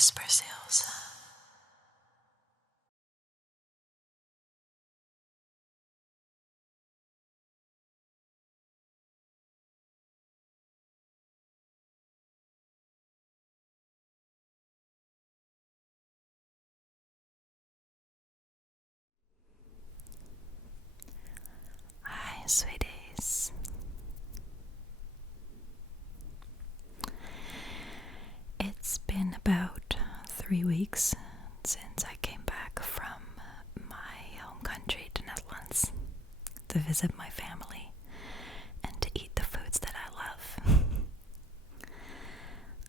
Whisper Seals. Hi, sweeties. It's been about 3 weeks since I came back from my home country, the Netherlands, to visit my family and to eat the foods that I love.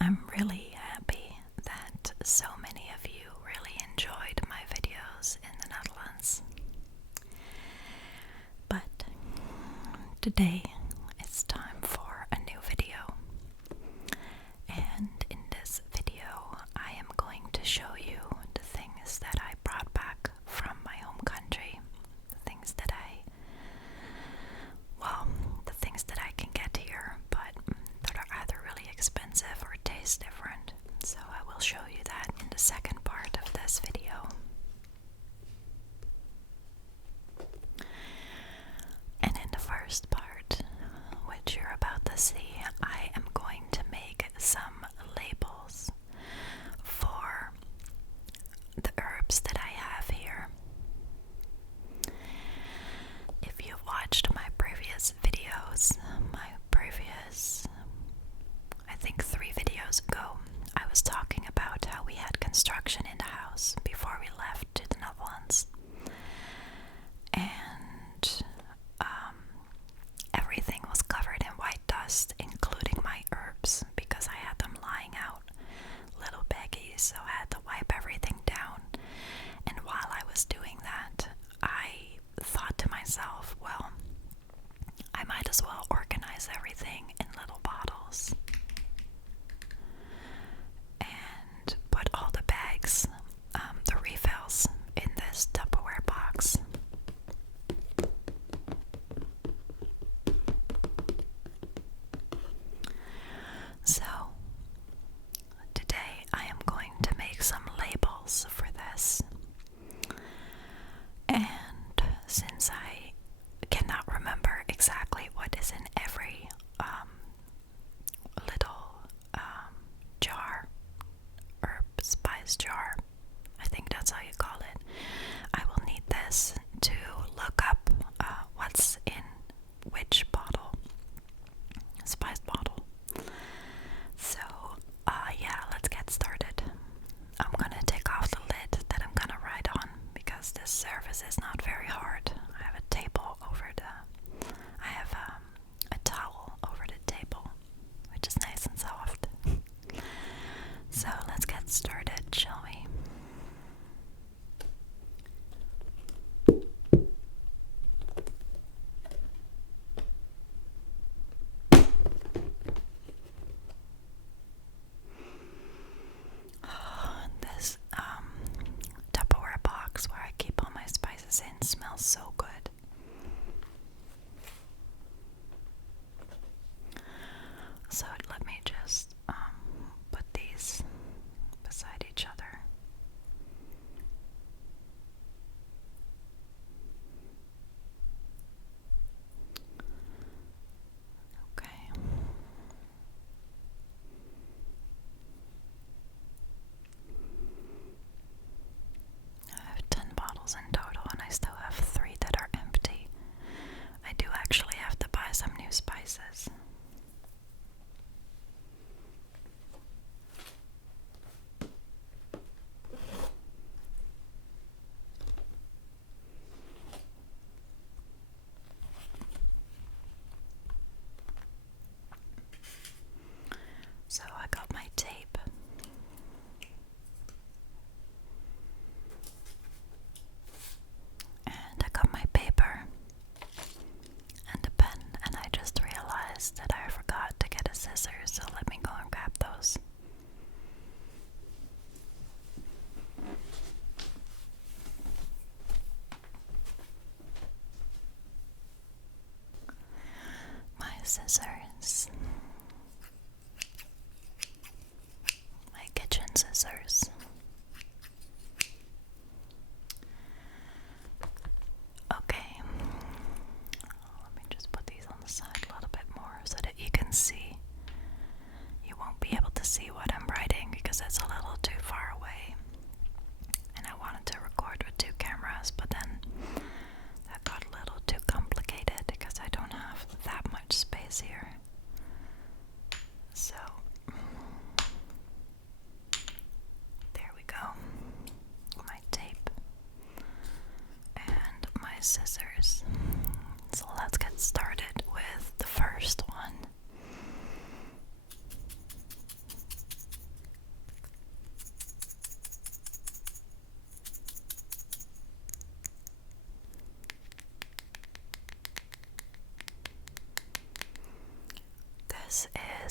I'm really happy that so many of you really enjoyed my videos in the Netherlands. But today it's time for a new video. And in this video, I am going to show you the things that I brought back from my home country. The things that I can get here, but that are either really expensive or taste different. So I will show you that in the second part of this video. And in the first part, which you're about to see, I am going to make some labels for the herbs that I have here. If you've watched my previous videos, I think 3 videos ago, I was talking about how we had construction in the house before we left to the Netherlands. And everything was covered in white dust, including my herbs, because I had them lying out, little baggies, so I had to wipe everything down. And while I was doing that, I thought to myself, well, I might as well organize everything in little bottles and put all the bags, the refills, in this Tupperware box. So, today I am going to make some labels for this. And since I cannot remember exactly what is in every little jar, herb spice jar, I think that's how you call it, I will need this to look up what's in which bottle, spice bottle. So, yeah, let's get started. I'm gonna take off the lid that I'm gonna write on because this surface is not very hard. I have a towel over the table, which is nice and soft. So let's get started, shall we? This Tupperware box where I keep all my spices in smells so good. So let me just put these beside each other. Okay. I have 10 bottles in total, and I still have 3 that are empty. I do actually have to buy some new spices. So I got my tape. And I got my paper and a pen, and I just realized that I forgot to get a scissors, so let me go and grab those. My scissors. My kitchen scissors.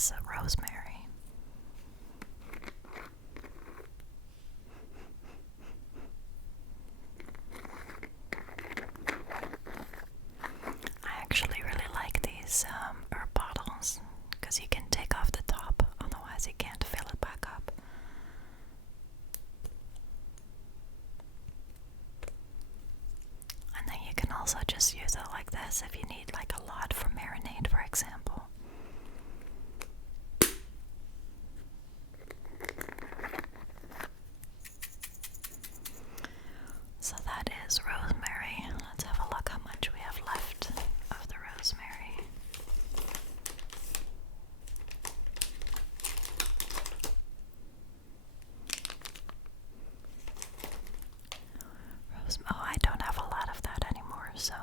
is rosemary. I actually really like these herb bottles because you can take off the top, otherwise you can't fill it back up. And then you can also just use it like this if you need like a lot for marinade, for example. So that is rosemary. Let's have a look how much we have left of the rosemary. Oh, I don't have a lot of that anymore, so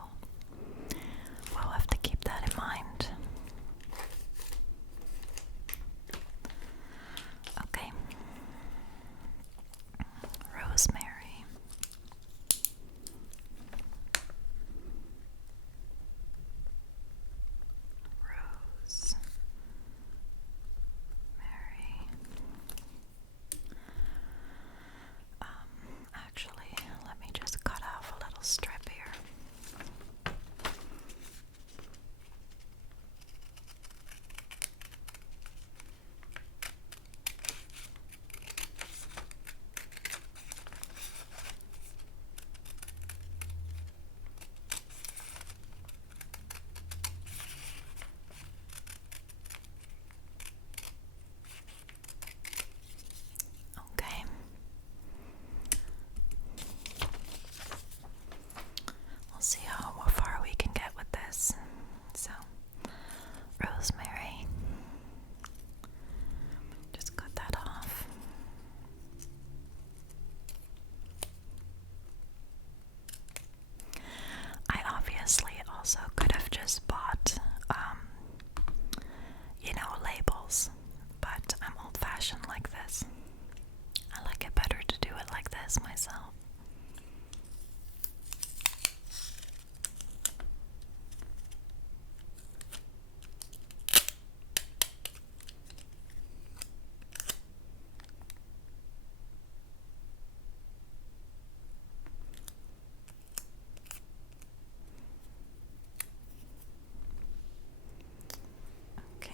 we'll have to keep that in mind. Okay. Rosemary. Actually, let me just cut off a little strip here. Okay. We'll see how far we can get with this. So, rosemary. Just cut that off. I obviously also could have just bought, labels, but I'm old-fashioned like this. I like it better to do it like this myself. Okay.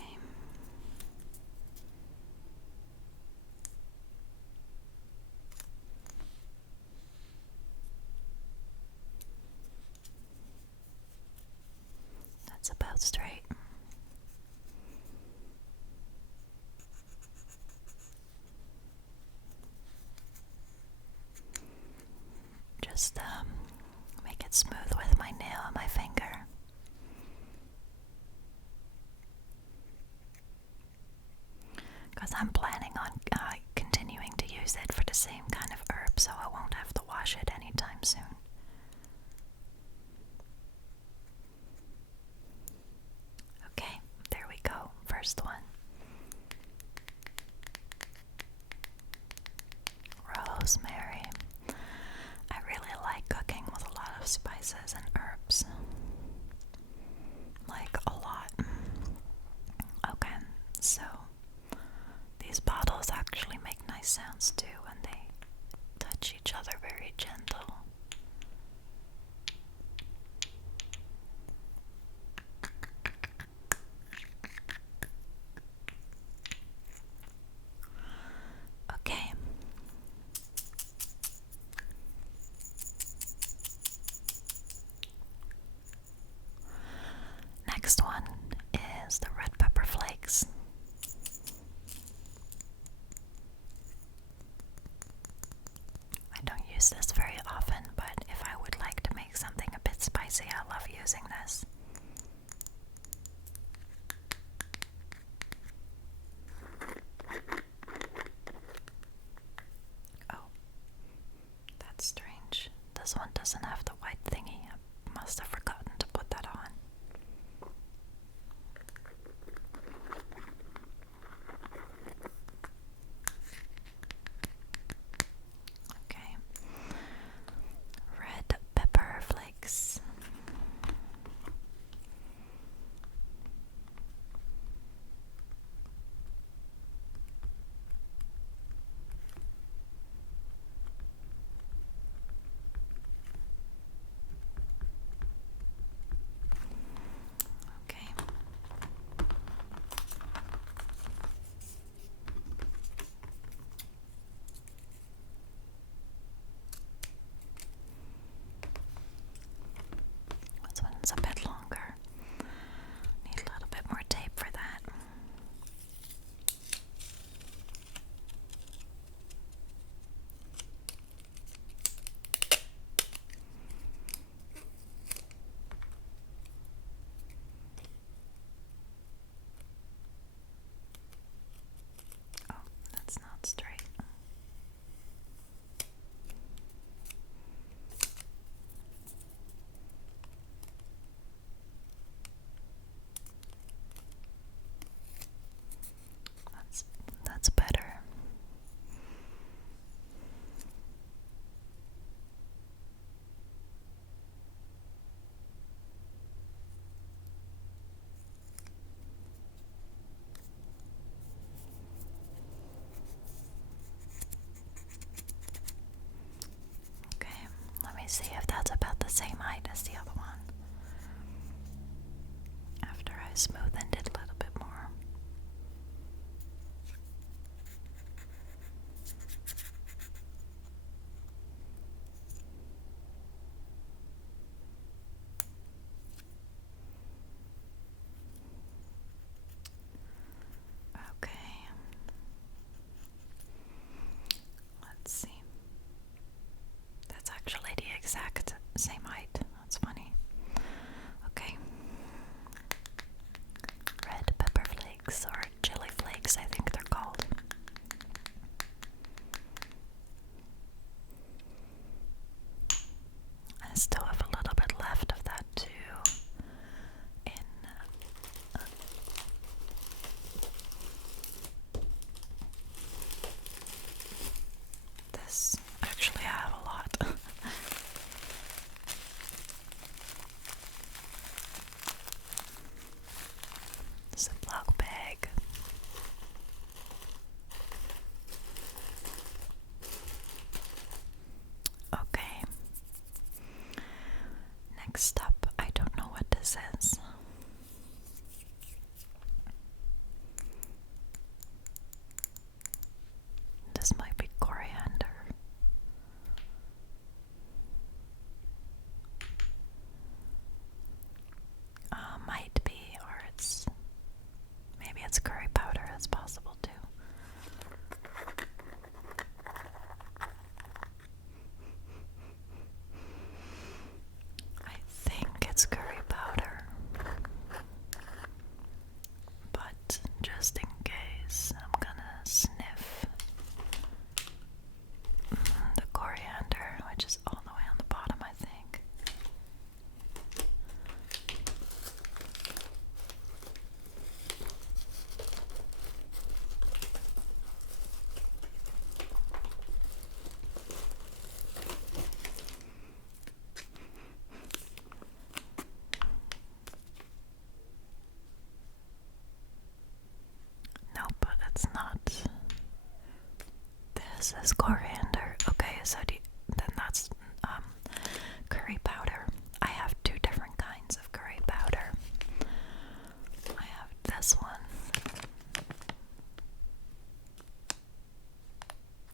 That's about straight. Just make it smooth with my nail and my finger. Because I'm planning on continuing to use it for the same kind of herb, so I won't have to wash it anytime soon. Okay, there we go. First one. Rosemary. I really like cooking with a lot of spices and herbs. Like a lot. Okay, so these bottles actually make nice sounds too when they touch each other, very gentle. Okay. Next one is the red pepper flakes. I don't use this very often, but if I would like to make something a bit spicy, I love using this. Oh, that's strange. This one doesn't have the white thingy. I must have forgotten to put that on. Okay, same height as the other one. After I smoothened it a little bit more. Okay. Let's see. That's actually the exact same height. That's funny. Okay. Red pepper flakes, or chili flakes, I think they're called. I still have a little bit left of that too. This, actually I have a lot. Ziploc bag. Okay. Next up, I don't know what this is. This might be coriander. Might be, or maybe it's curry powder, it's possible too. I think it's curry powder, but just in case, I'm gonna sniff the coriander, which is all the way on the bottom, I think. Nope, but it's not. This is coriander. Okay, so then that's curry powder. I have two different kinds of curry powder. I have this one.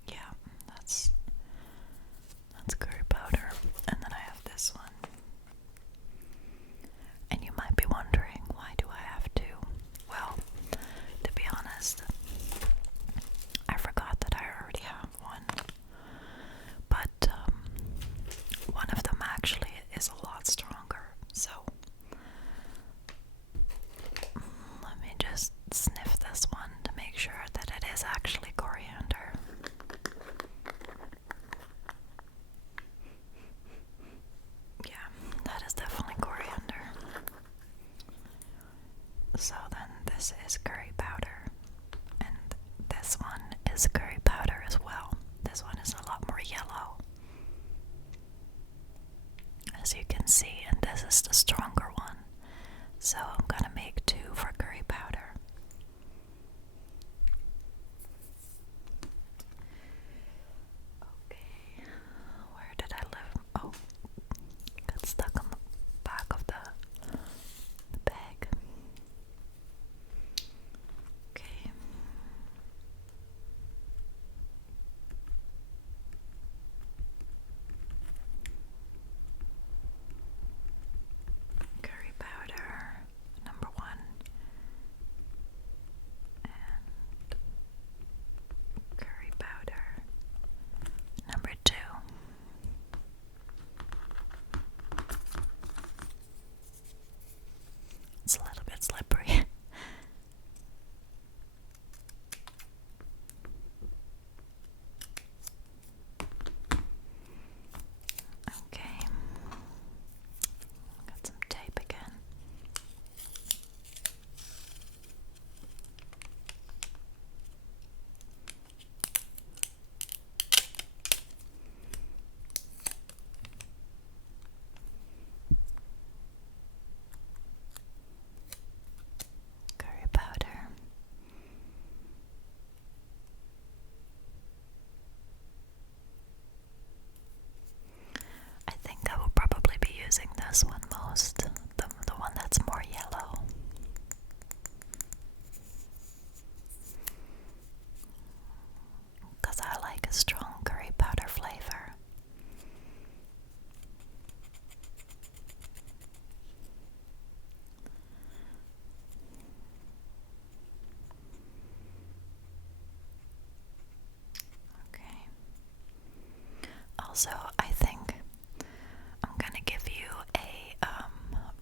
Yeah, that's curry powder. And then I have this one. And you might be wondering, why do I have two? Well, to be honest, I forgot that I already have one. But also, I think I'm gonna give you a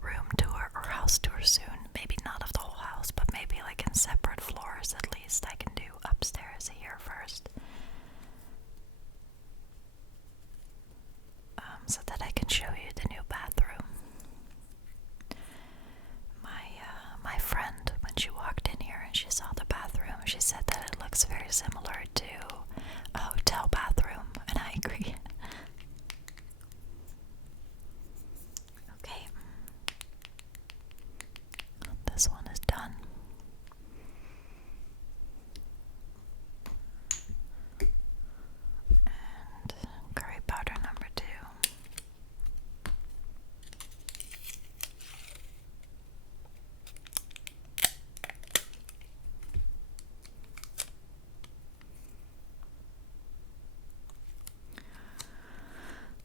room tour or house tour soon. Maybe not of the whole house, but maybe like in separate floors at least. I can do upstairs here first. So that I can show you the new bathroom. My friend, when she walked in here and she saw the bathroom, she said that it looks very similar to a hotel bathroom, and I agree. Okay, this one is done. And curry powder number 2.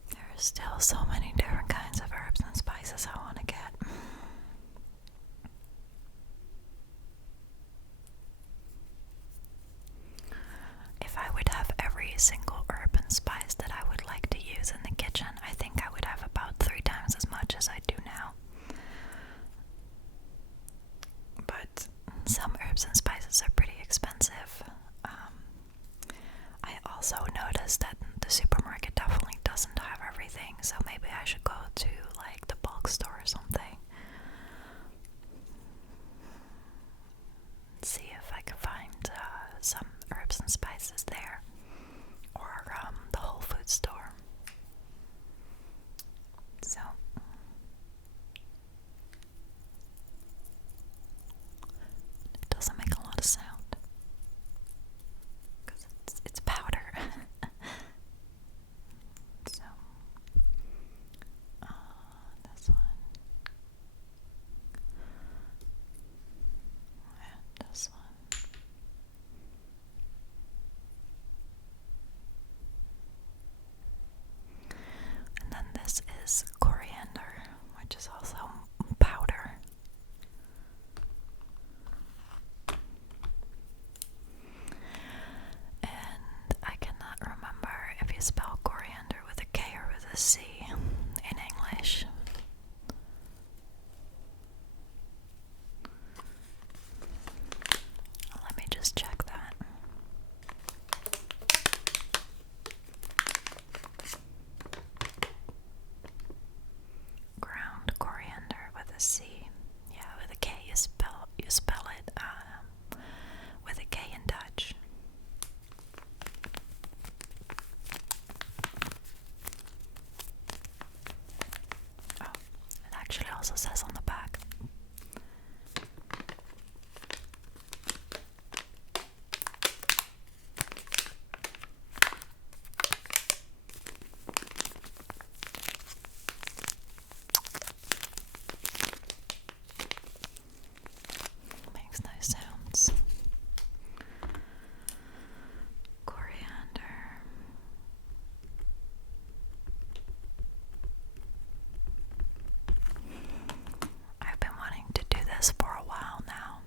There are still so many different kinds of herbs and spices I want to get. If I would have every single herb and spice that I would like to use in the kitchen, I think I would have about 3 times as much as I do now. But some herbs and spices are pretty expensive. I also noticed that the supermarket definitely doesn't have everything, so maybe I should go to like the bulk store or something. See if I can find some herbs and spices there, or the Whole Food store. So it doesn't make a lot of sound because it's powder. So this one and this one. And then this is coriander, which is also powder. And I cannot remember if you spell coriander with a K or with a C in English. Let me just check that. Ground coriander with a C. Yeah, with a K you spell it with a K in Dutch. Oh, it actually also says on the back. Makes nice sounds. Coriander. I've been wanting to do this for a while now.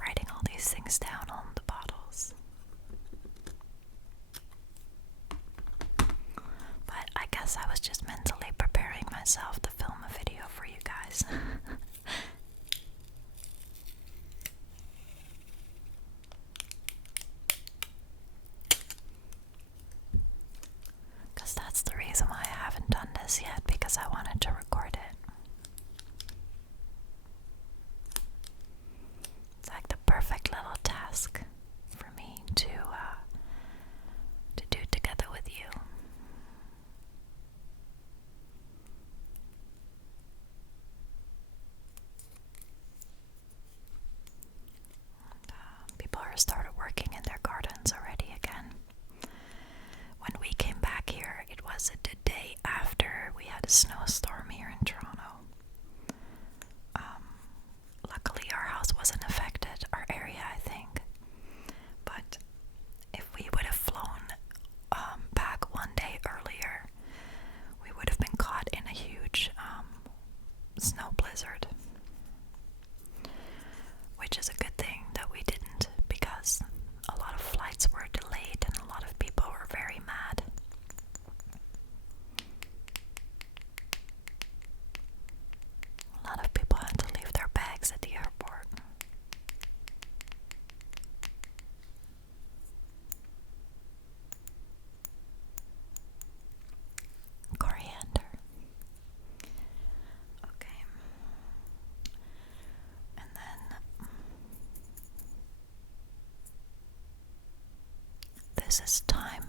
Writing all these things down on the bottles. But I guess I was just mentally preparing myself to film a video for you guys. Because that's the reason why I haven't done this yet, because I wanted to record it. It's like the perfect little task for me to do together with you. this is thyme.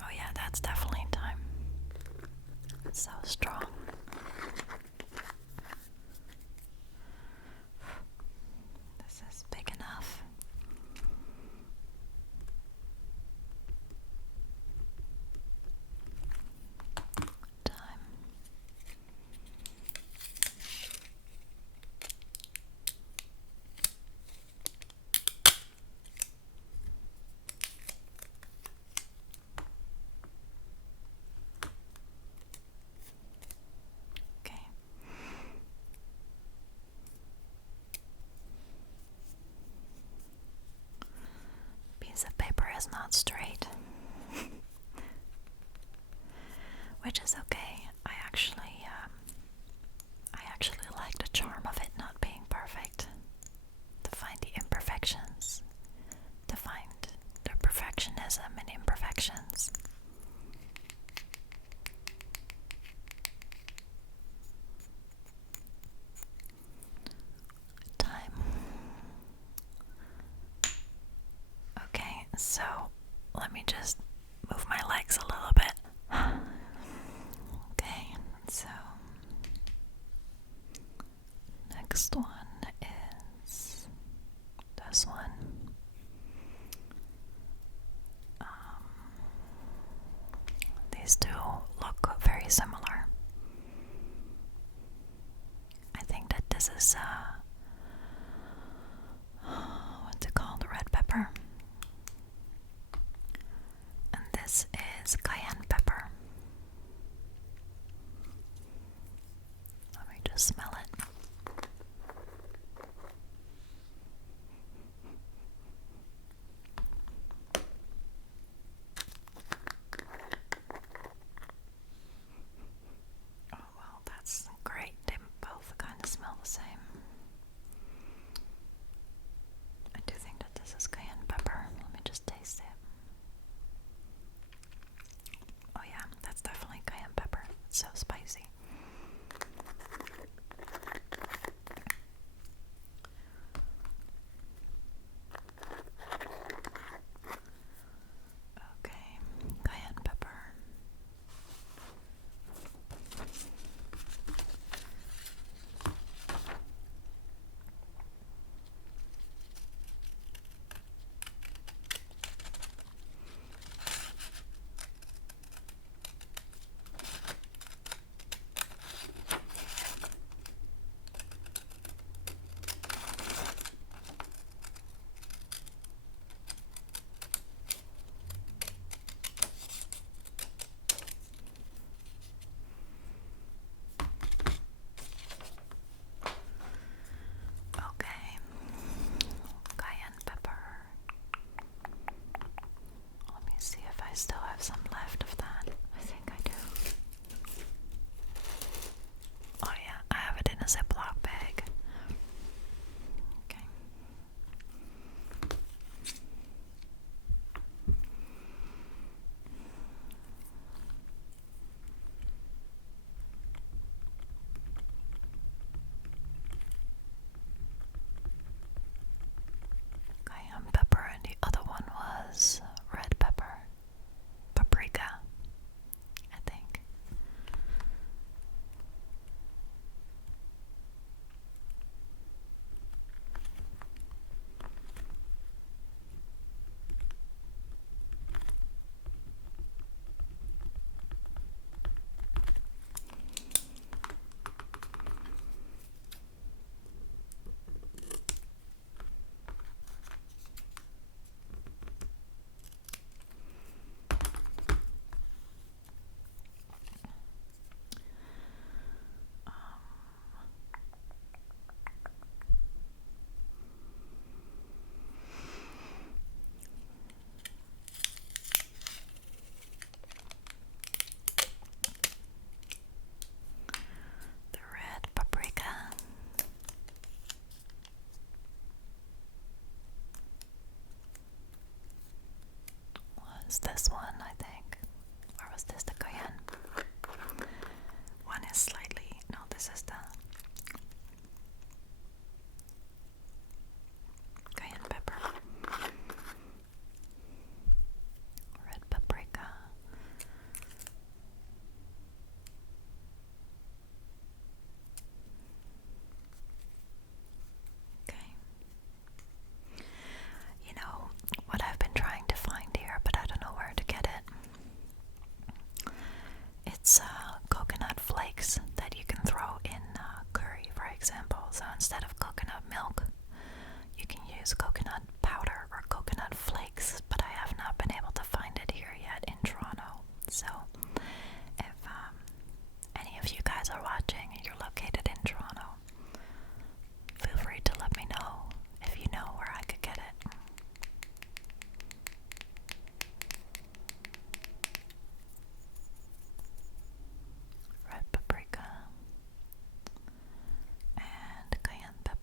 Oh yeah, that's definitely thyme. It's so strong. This is big enough. Thyme. Okay. Piece of paper is not straight. Which is okay. I actually like the charm of it not being perfect. To find the imperfections. To find the perfectionism in imperfections. Time. Okay, so let me just move my legs a little bit. Okay, so next one is this one. These two look very similar. I think that this is what's it called? Red pepper. And this is cayenne pepper. Let me just smell it. Oh well, that's great. They both kind of smell the same. I do think that this is cayenne pepper. Let me just taste it. Oh yeah, that's definitely cayenne pepper. It's so spicy. Okay, cayenne pepper. Okay, cayenne pepper. Let me see if I still have some left of that. I think I do. Oh yeah, I have it in a Ziploc bag. Okay. Cayenne pepper, and the other one was red pepper. Paprika, I think. The red paprika. Was this one, I think? Or was this the cayenne? One is slightly, no, this is the So instead of coconut milk, you can use coconut powder or coconut flakes, but I have not been able to find it here yet in Toronto. So if any of you guys are watching and you're located in Toronto, feel free to let me know if you know where I could get it. Red paprika and cayenne pepper.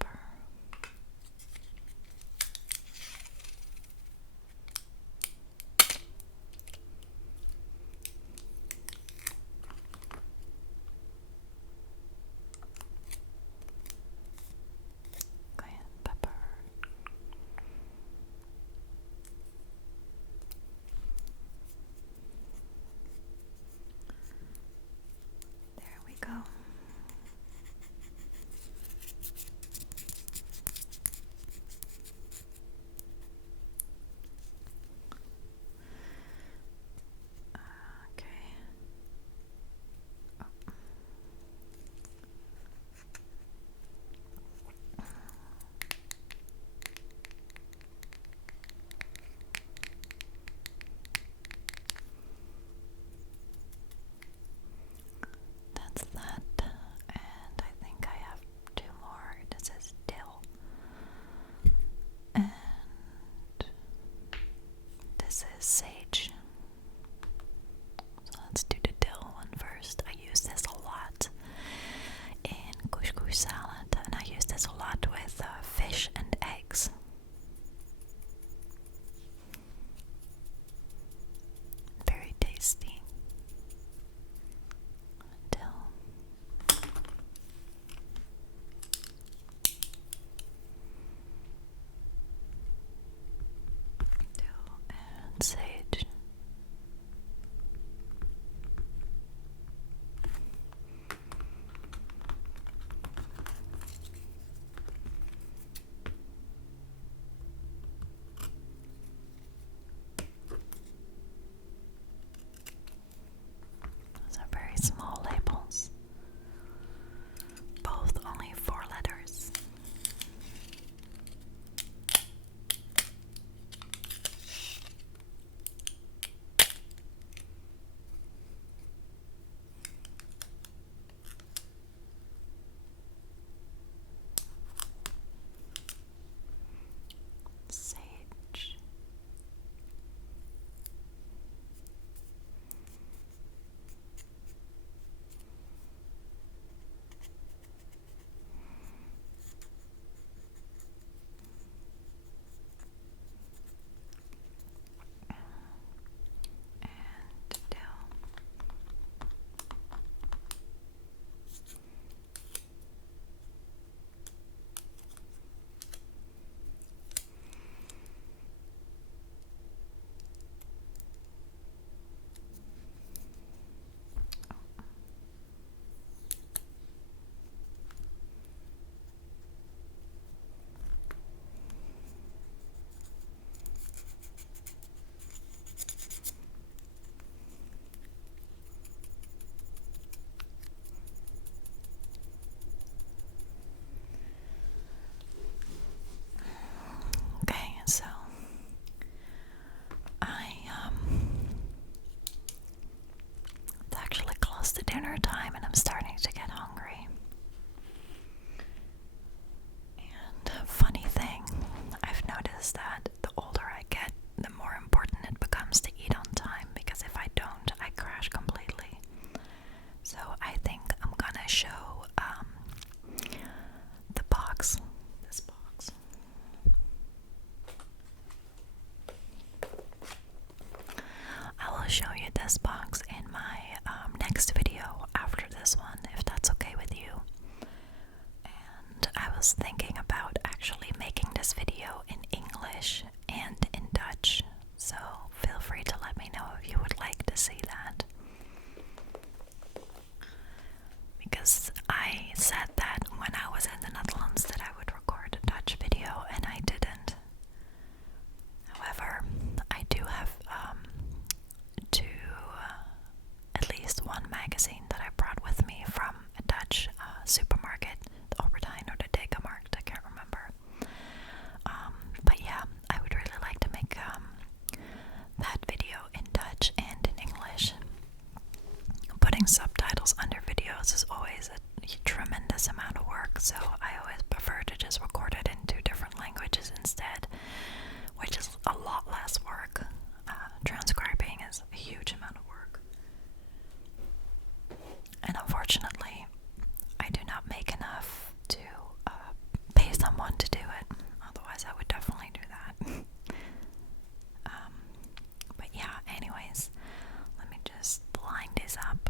less amount of work, so I always prefer to just record it in 2 different languages instead, which is a lot less work. Transcribing is a huge amount of work. And unfortunately, I do not make enough to pay someone to do it. Otherwise, I would definitely do that. But yeah, anyways, let me just line this up.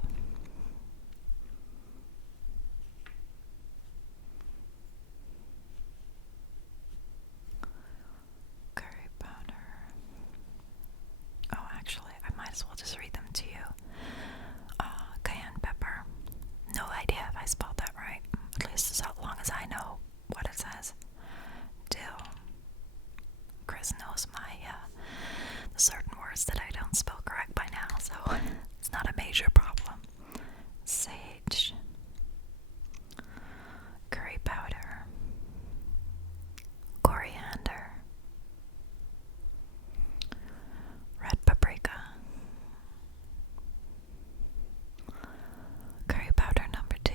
Curry powder. Oh, actually, I might as well just read them to you. Cayenne pepper. No idea if I spelled that right. At least as long as I know what it says. Dill. Chris knows my the certain words that I don't spell correct by now, so it's not a major problem. Sage. Curry powder. Coriander. Red paprika. Curry powder number 2.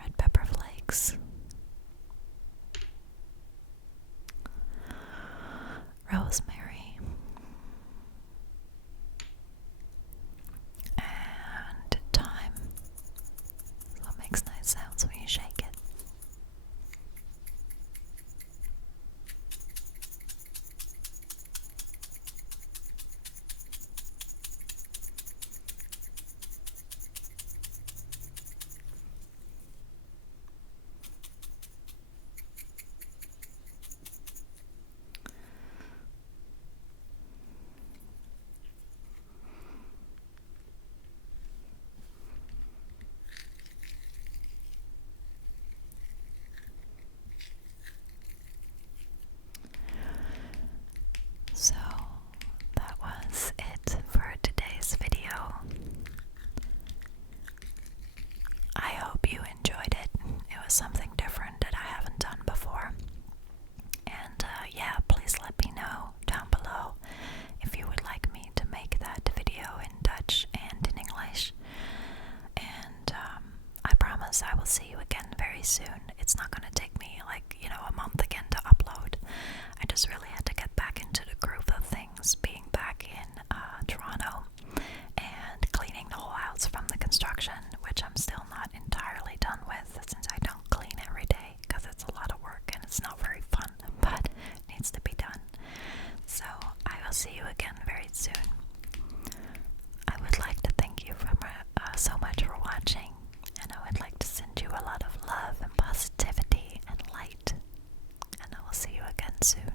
Red pepper flakes. Rosemary. And thyme. So it makes nice sounds when you shake it. So that was it for today's video. I hope you enjoyed it. It was something different that I haven't done before. And yeah, please let me know down below if you would like me to make that video in Dutch and in English. And I promise I will see you again very soon. It's not going to take me a month again to upload. I just really had to get back into the groove of things, being back in Toronto and cleaning the whole house from the construction, which I'm still not entirely done with since I don't clean every day because it's a lot of work and it's not very fun, but it needs to be done. So I will see you again very soon. I would like to thank you so much for watching, and I would like to send you a lot of love and positivity and light, and I will see you again soon.